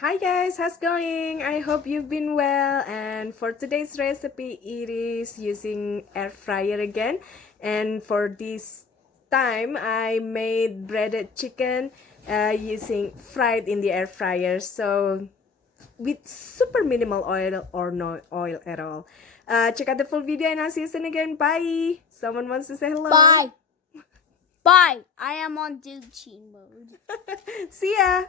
Hi guys, how's it going? I hope you've been well, and for today's recipe it is using air fryer again. And for this time I made breaded chicken using fried in the air fryer, so with super minimal oil or no oil at all. Check out the full video and I'll see you soon again. Bye. Someone wants to say hello. Bye. Bye. I am on duty mode. See ya.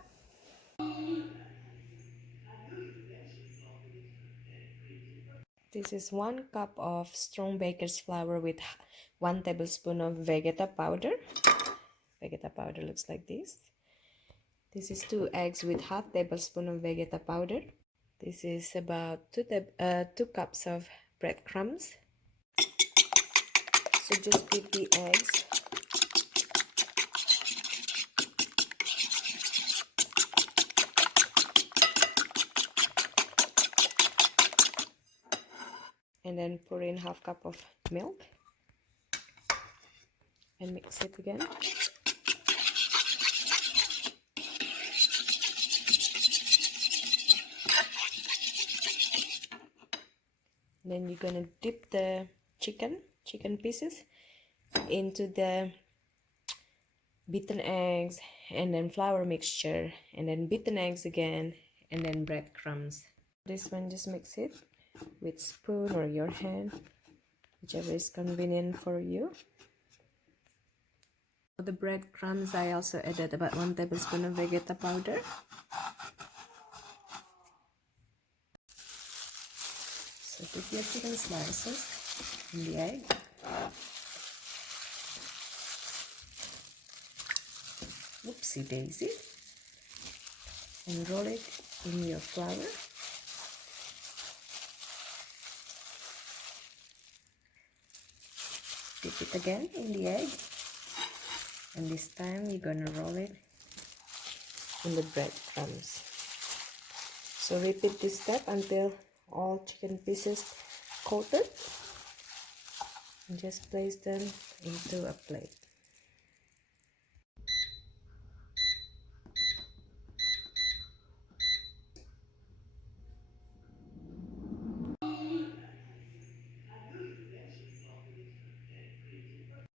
This is 1 cup of strong baker's flour with 1 tablespoon of vegeta powder. Vegeta powder looks like this. This is 2 eggs with half tablespoon of vegeta powder. This is about 2 cups of breadcrumbs. So just beat the eggs. And then pour in half cup of milk. And mix it again. Then you're gonna dip the chicken pieces into the beaten eggs and then flour mixture and then beaten eggs again and then breadcrumbs. This one, just mix it with spoon or your hand, whichever is convenient for you. For the breadcrumbs, I also added about 1 tablespoon of vegeta powder. So put your chicken slices in the egg. Whoopsie daisy. And roll it in your flour. Dip it again in the egg. And this time you're gonna roll it in the breadcrumbs. So repeat this step until all chicken pieces coated. And just place them into a plate.